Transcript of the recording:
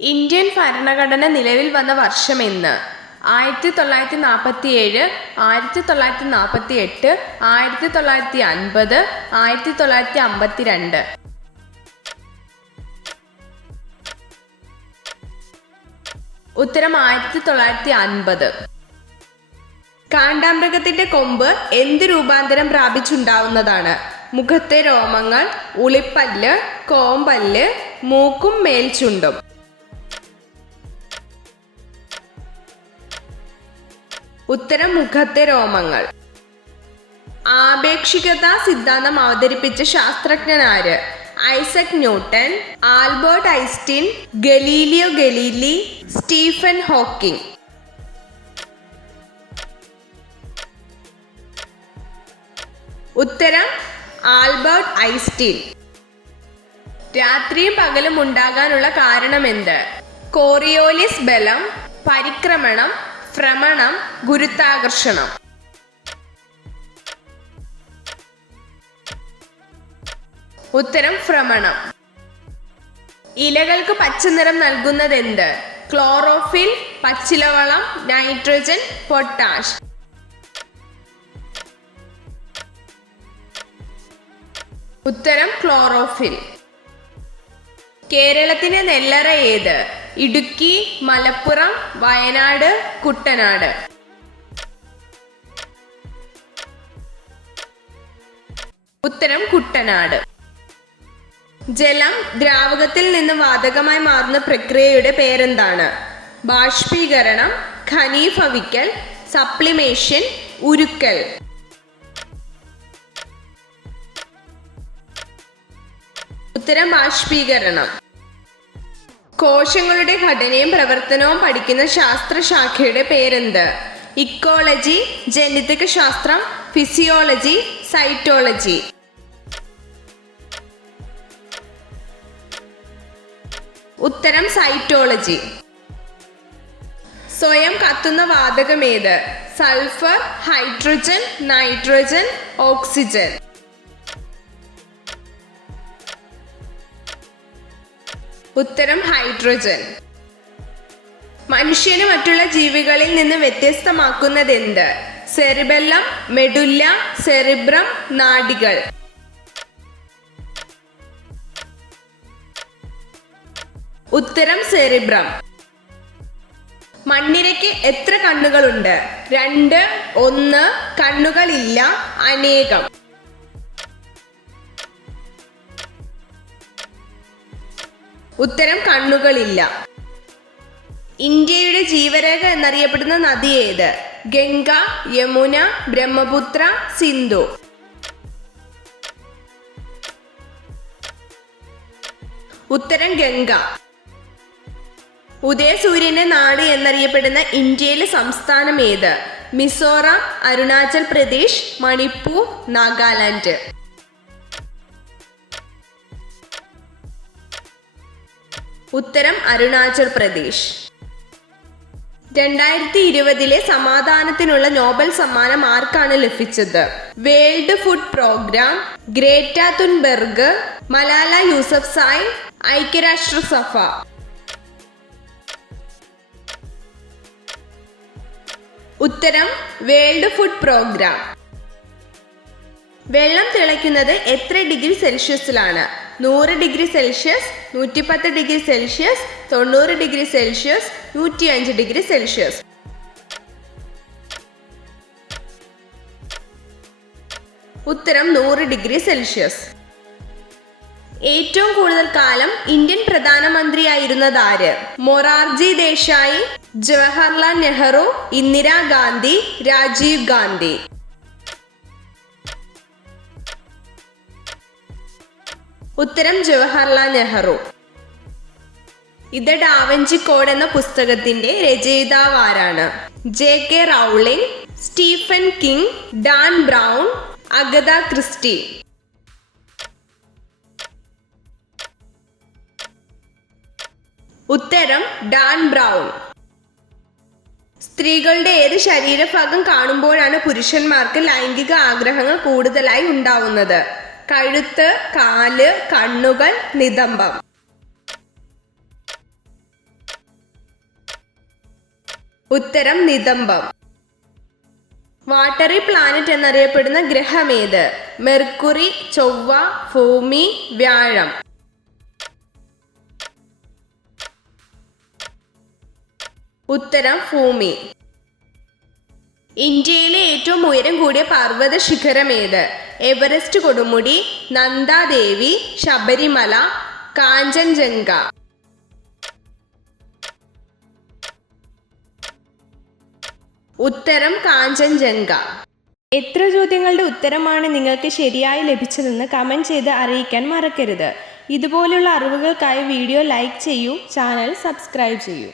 Indian ഭരണഘടന നിലവിൽ വന്ന വർഷമെന്ന്? 1947, 1948, 1950, 1952. ഉത്തരം 1950. കാണ്ടാമൃഗത്തിന്റെ കൊമ്പ് എന്ത് രൂപാന്തരം പ്രാപിച്ചുണ്ടാവുന്നതാണ്? മുഖത്തെ രോമങ്ങൾ, ഉളിപ്പല്ല്, കോമ്പല്ല്, മൂക്കും മേൽചുണ്ടും. ഉത്തരം മുഖത്തെ രോമങ്ങൾ. ആപേക്ഷികതാ സിദ്ധാന്തം അവതരിപ്പിച്ച ശാസ്ത്രജ്ഞനാര്? Isaac Newton, Albert Einstein, Galileo Galilei, Stephen Hawking. ഉത്തരം ആൽബർട്ട് ഐൻസ്റ്റീൻ. രാത്രിയും പകലും ഉണ്ടാകാനുള്ള കാരണമെന്ത്? കോറിയോലിസ് ബലം, പരിക്രമണം, ഭ്രമണം, ഗുരുത്വാകർഷണം. ഉത്തരം ഭ്രമണം. ഇലകൾക്ക് പച്ചനിറം നൽകുന്നതെന്ത്? ക്ലോറോഫിൽ, പച്ചിലവളം, നൈട്രജൻ, പൊട്ടാഷ്. ഉത്തരം ക്ലോറോഫിൽ. കേരളത്തിന്റെ നെല്ലറ ഏത്? ഇടുക്കി, മലപ്പുറം, വയനാട്, കുട്ടനാട്. ഉത്തരം കുട്ടനാട്. ജലം ദ്രാവകത്തിൽ നിന്ന് വാതകമായി മാറുന്ന പ്രക്രിയയുടെ പേരെന്താണ്? ബാഷ്പീകരണം, ഘനീഭവിക്കൽ, സപ്ലിമേഷൻ, ഉരുക്കൽ. ഉത്തരം ബാഷ്പീകരണം. കോശങ്ങളുടെ ഘടനയും പ്രവർത്തനവും പഠിക്കുന്ന ശാസ്ത്രശാഖയുടെ പേരെന്ത്? ഇക്കോളജി, ജനിതക ശാസ്ത്രം, ഫിസിയോളജി, സൈറ്റോളജി. ഉത്തരം സൈറ്റോളജി. സ്വയം കത്തുന്ന വാതകമേത്? Sulphur, hydrogen, nitrogen, oxygen. ഉത്തരം ഹൈഡ്രജൻ. മനുഷ്യന് മറ്റുള്ള ജീവികളിൽ നിന്ന് വ്യത്യസ്തമാക്കുന്നതെന്ത്? സെറിബെല്ലം, മെഡുല്ല, സെറിബ്രം, നാഡികൾ. ഉത്തരം സെറിബ്രം. മണ്ണിരയ്ക്ക് എത്ര കണ്ണുകളുണ്ട്? 2, 1, കണ്ണുകളില്ല, അനേകം. ഉത്തരം കണ്ണുകളില്ല. ഇന്ത്യയുടെ ജീവരേഖ എന്നറിയപ്പെടുന്ന നദി ഏത്? ഗംഗ, യമുന, ബ്രഹ്മപുത്ര, സിന്ധു. ഉത്തരം ഗംഗ. ഉദയസൂര്യന്റെ നാട് എന്നറിയപ്പെടുന്ന ഇന്ത്യയിലെ സംസ്ഥാനം ഏത്? മിസോറാം, അരുണാചൽ പ്രദേശ്, മണിപ്പൂർ, നാഗാലാൻഡ്. ഉത്തരം അരുണാചൽ പ്രദേശ്. 2020 സമാധാനത്തിനുള്ള നോബൽ സമ്മാനം ആർക്കാണ് ലഭിച്ചത്? World food programme, Greta Thunberg, Malala Yousafzai, ഐക്യരാഷ്ട്രസഭ. ഉത്തരം വേൾഡ് ഫുഡ് പ്രോഗ്രാം. വെള്ളം തിളയ്ക്കുന്നത് എത്ര ഡിഗ്രി സെൽഷ്യസിലാണ്? 100 degree Celsius, 110 degree Celsius, 90 degree Celsius, 105 degree Celsius. ഉത്തരം 100 ഡിഗ്രി സെൽഷ്യസ്. ഏറ്റവും കൂടുതൽ കാലം ഇന്ത്യൻ പ്രധാനമന്ത്രിയായിരുന്നത് ആര്? മൊറാർജി ദേശായി, ജവഹർലാൽ നെഹ്റു, ഇന്ദിരാഗാന്ധി, രാജീവ് ഗാന്ധി. ഉത്തരം ജവഹർലാൽ നെഹ്റു. ഇത് ഡാവിഞ്ചി കോഡ് എന്ന പുസ്തകത്തിന്റെ രചയിതാവ് ആരാണ്? JK Rowling, Stephen king, Dan brown, Agatha Christy. ഉത്തരം ഡാൻ ബ്രൗൺ. സ്ത്രീകളുടെ ഏത് ശരീരഭാഗം കാണുമ്പോഴാണ് പുരുഷന്മാർക്ക് ലൈംഗിക ആഗ്രഹങ്ങൾ കൂടുതലായി ഉണ്ടാവുന്നത്? കഴുത്ത്, കാല്, കണ്ണുകൾ, നിതംബം. ഉത്തരം നിതംബം. വാട്ടറി പ്ലാനറ്റ് എന്നറിയപ്പെടുന്ന ഗ്രഹമേത്? മെർക്കുറി, ചൊവ്വ, ഭൂമി, വ്യാഴം. ഉത്തരം ഭൂമി. ഇന്ത്യയിലെ ഏറ്റവും ഉയരം കൂടിയ പർവ്വത ശിഖരമേത്? എവറസ്റ്റ് കൊടുമുടി, നന്ദാദേവി, ശബരിമല, കാഞ്ചൻജംഗ. ഉത്തരം കാഞ്ചൻജംഗ. എത്ര ചോദ്യങ്ങളുടെ ഉത്തരമാണ് നിങ്ങൾക്ക് ശരിയായി ലഭിച്ചതെന്ന് കമൻറ്റ് ചെയ്ത് അറിയിക്കാൻ മറക്കരുത്. ഇതുപോലുള്ള അറിവുകൾക്കായി വീഡിയോ ലൈക്ക് ചെയ്യൂ, ചാനൽ സബ്സ്ക്രൈബ് ചെയ്യൂ.